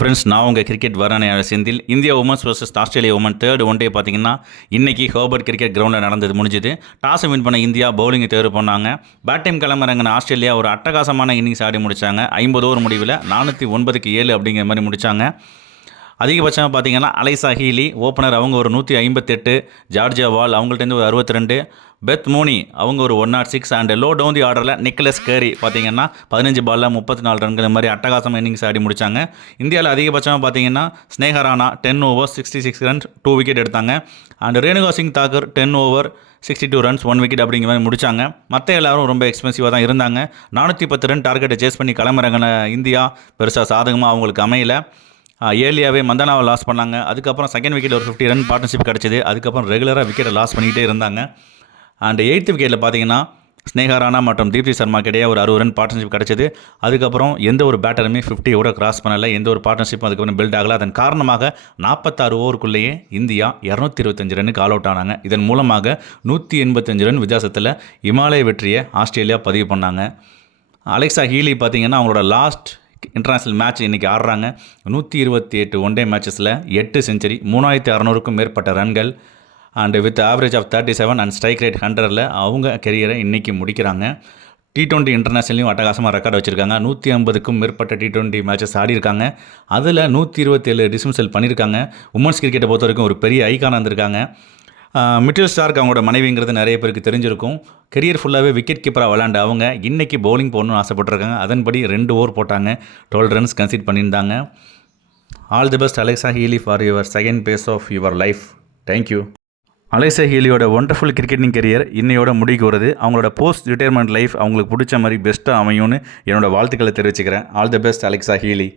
Friends, நான் உங்கள் cricket வரான Senthil. India women's versus Australia women third one day பார்த்தீங்கன்னா இன்றைக்கி ஹோபர்ட் கிரிக்கெட் கிரவுண்டில் நடந்தது முடிஞ்சுது. டாஸை வின் பண்ண இந்தியா பவுலிங்கை தேர்வு பண்ணாங்க. பேட் டைம் கிளம்புறாங்கன்னு ஆஸ்திரேலியா ஒரு அட்டகாசமான இன்னிங்ஸ் ஆடி முடித்தாங்க. 50 ஓவர் முடிவில் 409க்கு 7 அப்படிங்கிற மாதிரி முடித்தாங்க. அதிகபட்சமாக பார்த்தீங்கன்னா அலைசா ஹீலி ஓப்பனர், அவங்க ஒரு 158, ஜார்ஜியா வால் அவங்கள்ட்டேருந்து ஒரு 62, பெத் மூனி அவங்க ஒரு 106 அண்ட் லோ டவுன் தி ஆர்டரில் நிக்கலஸ் கேரி பார்த்தீங்கன்னா 15 பாலில் 34 ரன்கள் மாதிரி அட்டகாசமாக இன்னிங்ஸ் ஆடி முடித்தாங்க. இந்தியாவில் அதிகபட்சமாக பார்த்தீங்கன்னா Sneha Rana 10 overs 66 runs 2 wicket எடுத்தாங்க. And Renuka Singh Thakur 10 over 62 runs 1 wicket அப்படிங்கிற மாதிரி முடித்தாங்க. மற்ற எல்லாரும் ரொம்ப எக்ஸ்பென்சிவாக தான் இருந்தாங்க. 410 ரன் டார்கெட்டை சேஸ் பண்ணி கிளம்புறாங்க. இந்தியா பெருசாக சாதகமாக அவங்களுக்கு அமையலை. ஏர்லியாகவே மந்தானாவை லாஸ் பண்ணாங்க. அதுக்கப்புறம் செகண்ட் விக்கெட்டில் ஒரு 50 ரன் பார்ட்னர்ஷிப் கிடச்சிது. அதுக்கப்புறம் ரெகுலராக விக்கெட்டை லாஸ் பண்ணிக்கிட்டே இருந்தாங்க. அண்ட் 8th விக்கெட்டில் பார்த்தீங்கன்னா ஸ்னேகா ராணா மற்றும் தீப்தி சர்மா கிடையாது ஒரு 60 ரன் பார்ட்னர்ஷிப் கிடச்சிது. அதுக்கப்புறம் எந்த ஒரு பேட்டருமே 50 கூட கிராஸ் பண்ணலை. எந்த ஒரு பார்ட்னர்ஷிப்பும் அதுக்கப்புறம் பில்ட் ஆகலை. அதன் காரணமாக 46 ஓவருக்குள்ளேயே இந்தியா 225 ரன்னுக்கு ஆல் அவுட் ஆனாங்க. இதன் மூலமாக 185 ரன் வித்தியாசத்தில் இமாலய வெற்றியை ஆஸ்திரேலியா பதிவு பண்ணாங்க. அலெக்சா ஹீலி பார்த்தீங்கன்னா அவங்களோட லாஸ்ட் இன்டர்நேஷ்னல் மேட்ச் இன்றைக்கி ஆடுறாங்க. 128 ஒன் டே மேட்சஸில் 8 செஞ்சுரி, 3600க்கும் மேற்பட்ட ரன்கள் and with average of 37 and strike rate 100ல் அவங்க கெரியரை இன்றைக்கி முடிக்கிறாங்க. T20 இன்டர்நேஷ்னல்லையும் அட்டகாசமாக ரெக்கார்ட் வச்சுருக்காங்க. 150க்கும் மேற்பட்ட T20 மேட்சஸ் ஆடிருக்காங்க. அதில் 127 டிஸ்மிசல் பண்ணியிருக்காங்க. உமன்ஸ் கிரிக்கெட்டை பொறுத்த வரைக்கும் ஒரு பெரிய ஐக்கானாக இருந்திருக்காங்க. மிட்டில் ஸ்டார்க் அவங்களோட மனைவிங்கிறது நிறைய பேருக்கு தெரிஞ்சிருக்கும். கெரியர் ஃபுல்லாகவே விக்கெட் கீப்பராக விளாண்டு அவங்க இன்றைக்கி பவுலிங் போடணும்னு ஆசைப்பட்டிருக்காங்க. அதன்படி 2 ஓவர் போட்டாங்க. 12 ரன்ஸ் கன்சீட் பண்ணியிருந்தாங்க. All the best Alexa Healy for your second phase of your life. Thank you. Alexa ஹீலியோட ஒண்டர்ஃபுல் கிரிக்கெட்டிங் கெரியர் இன்னையோட முடிக்கு வருது. அவங்களோட போஸ்ட் ரிட்டையர்மெண்ட் லைஃப் அவங்களுக்கு பிடிச்ச மாதிரி பெஸ்ட்டாக அமையும்னு என்னோட வாழ்த்துக்களை தெரிவிச்சுக்கிறேன். All the best Alexa Healy.